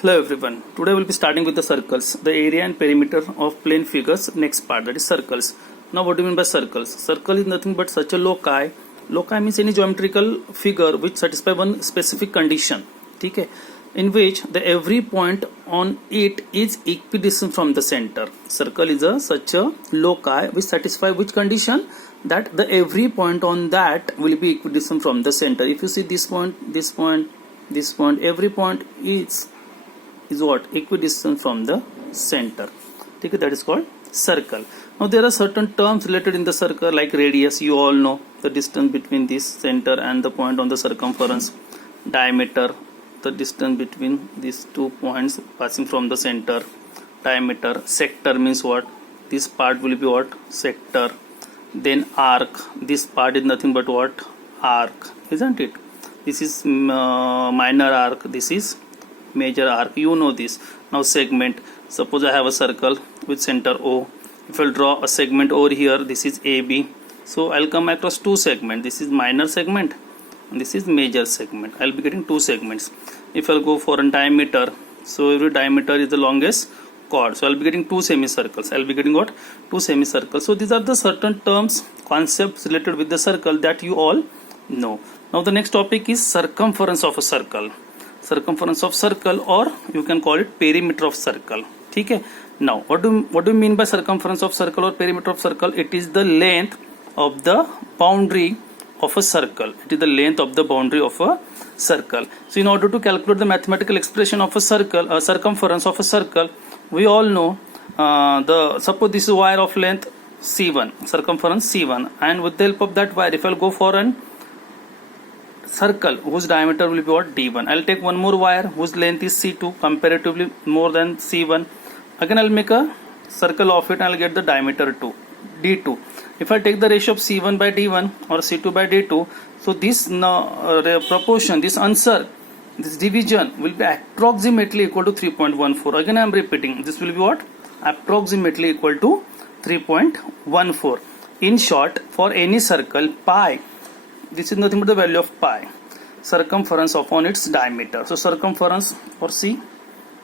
Hello everyone. Today we'll be starting with the circles, the area and perimeter of plane figures. Next part, that is circles. Now what do you mean by circles? Circle is nothing but such a loci. Loci means any geometrical figure which satisfy one specific condition. Okay? In which the every point on it is equidistant from the center. Circle is such a loci which satisfy which condition? That the every point on that will be equidistant from the center. If you see this point, this point, this point, every point is what? Equidistant from the center. Okay, that is called circle. Now there are certain terms related in the circle like radius. You all know the distance between this center and the point on the circumference. Diameter, the distance between these 2 points passing from the center. Diameter. Sector means what? This part will be what? Sector. Then arc. This part is nothing but what? Arc, isn't it? This is minor arc. This is major arc. You know this. Now segment. Suppose I have a circle with center O. If I'll draw a segment over here, this is AB. So I'll come across two segments. This is minor segment and this is major segment. I'll be getting two segments. If I'll go for a diameter, so every diameter is the longest chord. So I'll be getting two semicircles. I'll be getting what? Two semicircles. So these are the certain terms, concepts related with the circle that you all know. Now the next topic is circumference of a circle. Circumference of circle, or you can call it perimeter of circle. Okay. Now what do you mean by circumference of circle or perimeter of circle? It is the length of the boundary of a circle. It is the length of the boundary of a circle. So in order to calculate the mathematical expression of a circle, circumference of a circle, we all know suppose this is wire of length C1, circumference C1, and with the help of that wire, if I'll go for an circle whose diameter will be what? D1. I'll take one more wire whose length is C2, comparatively more than C1. Again I'll make a circle of it and I'll get the diameter 2, D2. If I take the ratio of C1 by D1 or C2 by D2, so this proportion, this answer, this division will be approximately equal to 3.14. Again I am repeating, this will be what? Approximately equal to 3.14. In short, for any circle, pi, this is nothing but the value of pi, circumference upon its diameter. So circumference for C,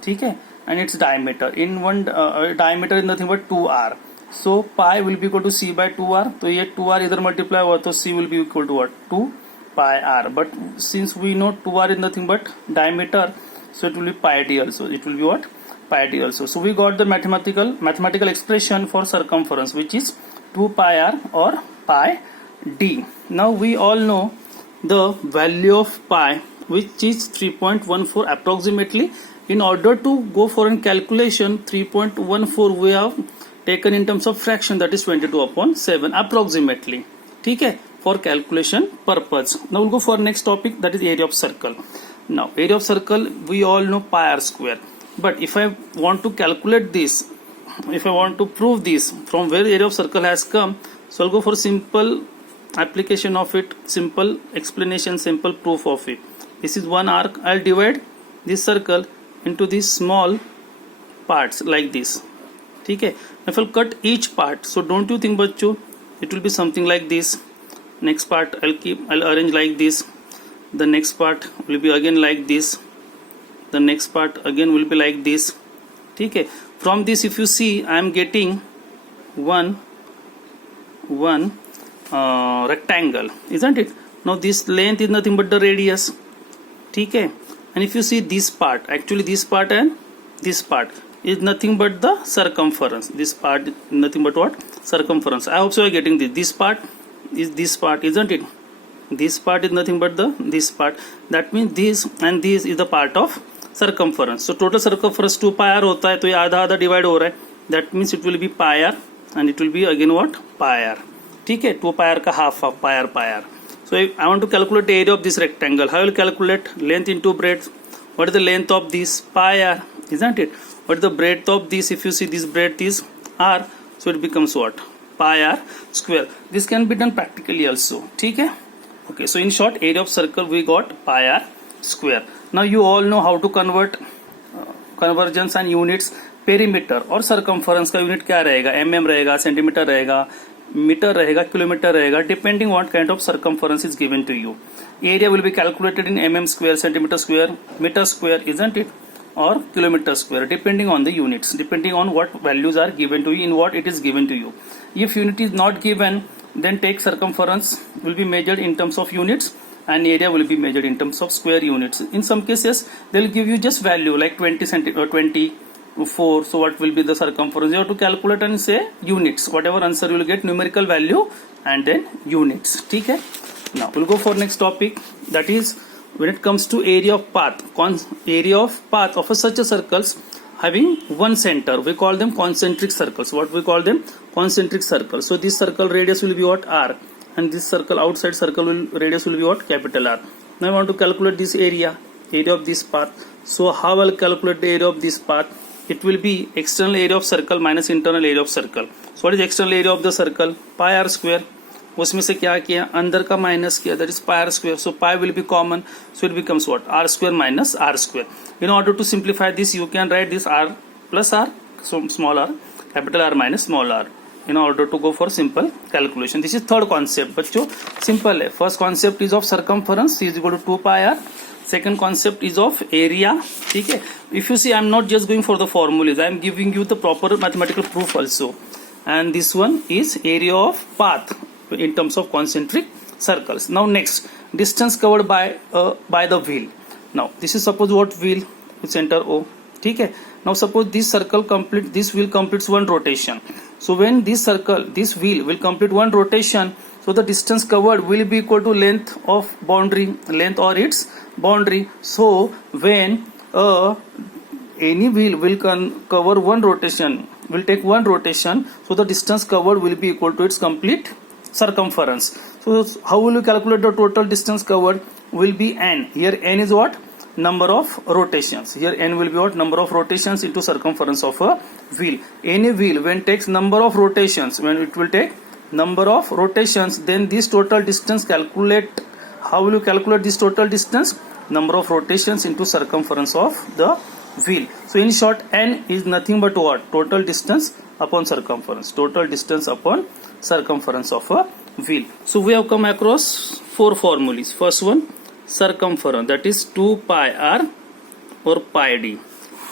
okay, and its diameter. In one diameter is nothing but 2r. So pi will be equal to C by 2r. So here 2r either multiply or so C will be equal to what? 2 pi r. But since we know 2r is nothing but diameter, so it will be pi d also. It will be what? Pi d also. So we got the mathematical expression for circumference, which is 2 pi r or pi d. Now we all know the value of pi, which is 3.14 approximately. In order to go for a calculation, 3.14 we have taken in terms of fraction, that is 22 upon 7 approximately. Okay, for calculation purpose. Now we'll go for next topic, that is area of circle. Now area of circle, we all know pi r square. But if I want to calculate this, if I want to prove this, from where area of circle has come, so I'll go for simple application of it, simple explanation, simple proof of it. This is one arc. I'll divide this circle into these small parts like this. Okay. If I'll cut each part, so don't you think, bachcho, it will be something like this. Next part I'll arrange like this. The next part will be again like this. The next part again will be like this. Okay. From this, if you see, I am getting one rectangle, isn't it? Now this length is nothing but the radius. Okay. And if you see this part, actually this part and this part is nothing but the circumference. This part is nothing but what? Circumference. I hope so you are getting this. This part is this part, isn't it? This part is nothing but this part. That means this and this is the part of circumference. So total circumference 2 pi r होता है, तो ये आधा आधा divide हो रहा है. That means it will be pi r and it will be again what? Pi r. ठीक है, 2 pi r का half of pi r. So if I want to calculate the area of this rectangle, how I will calculate? Length into breadth. What is the length of this? Pi r, isn't it? What is the breadth of this? If you see, this breadth is r, so it becomes what? Pi r square. This can be done practically also. Okay. Okay. So in short, area of circle we got pi r square. Now you all know how to convert convergence and units. Perimeter और circumference का unit क्या रहेगा? mm रहेगा, centimeter रहेगा, metre रहेगा, kilometre रहेगा, depending what kind of circumference is given to you. Area will be calculated in mm square, centimeter square, meter square, isn't it? or kilometer square, depending on the units, depending on what values are given to you, in what it is given to you. If unit is not given, then take circumference will be measured in terms of units and area will be measured in terms of square units. In some cases, they will give you just value like 20 centimeter or 24. So what will be the circumference? You have to calculate and say units. Whatever answer you will get, numerical value and then units. Okay? Now we'll go for next topic, that is when it comes to area of path. Area of path of such a circles having one center, we call them concentric circles. What we call them? Concentric circles. So this circle radius will be what? R, and this circle outside circle radius will be what? Capital R. Now I want to calculate this area of this path. So how I'll calculate the area of this path? It will be external area of circle minus internal area of circle. So what is external area of the circle? Pi r square. उसमें से क्या किया? अंदर का minus किया, that is pi r square. So pi will be common, so it becomes what? R square minus R square. In order to simplify this, you can write this R plus R, so small r, capital R minus small r, in order to go for simple calculation. This is third concept. बच्चों simple है. First concept is of circumference, is equal to 2 pi r. Second concept is of area. ठीक है. If you see, I am not just going for the formulas, I am giving you the proper mathematical proof also. And this one is area of path in terms of concentric circles. Now next, distance covered by the wheel. Now this is suppose what wheel with center O. ठीक है. Now suppose this wheel completes one rotation. So when this wheel will complete one rotation, so the distance covered will be equal to length of boundary, length or its boundary. So when any wheel will cover one rotation, will take one rotation, so the distance covered will be equal to its complete circumference. So how will you calculate the total distance covered? Will be n. Here n is what? Number of rotations. Here n will be what? Number of rotations into circumference of a wheel. Any wheel when takes number of rotations, when it will take number of rotations, then this total distance calculate. How will you calculate this total distance? Number of rotations into circumference of the wheel. So in short, n is nothing but what? Total distance upon circumference. Total distance upon circumference of a wheel. So we have come across four formulas. First one, circumference, that is 2 pi r or pi d.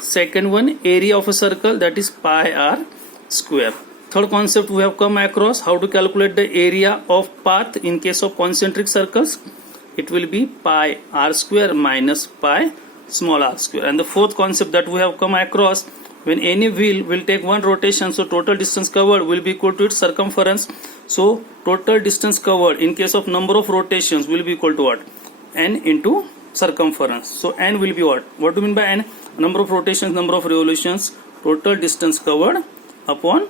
Second one, area of a circle, that is pi r square. Third concept we have come across, how to calculate the area of path in case of concentric circles. It will be pi r square minus pi small r square. And the fourth concept that we have come across, when any wheel will take one rotation, so total distance covered will be equal to its circumference. So total distance covered in case of number of rotations will be equal to what? N into circumference. So n will be what? What do you mean by n? Number of rotations, number of revolutions, total distance covered upon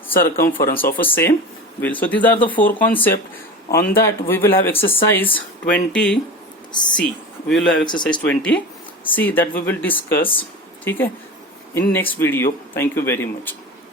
circumference of a same wheel. So these are the four concepts. On that we will have exercise 20C. We will have exercise 20C that we will discuss. ठीक है? In next video. Thank you very much.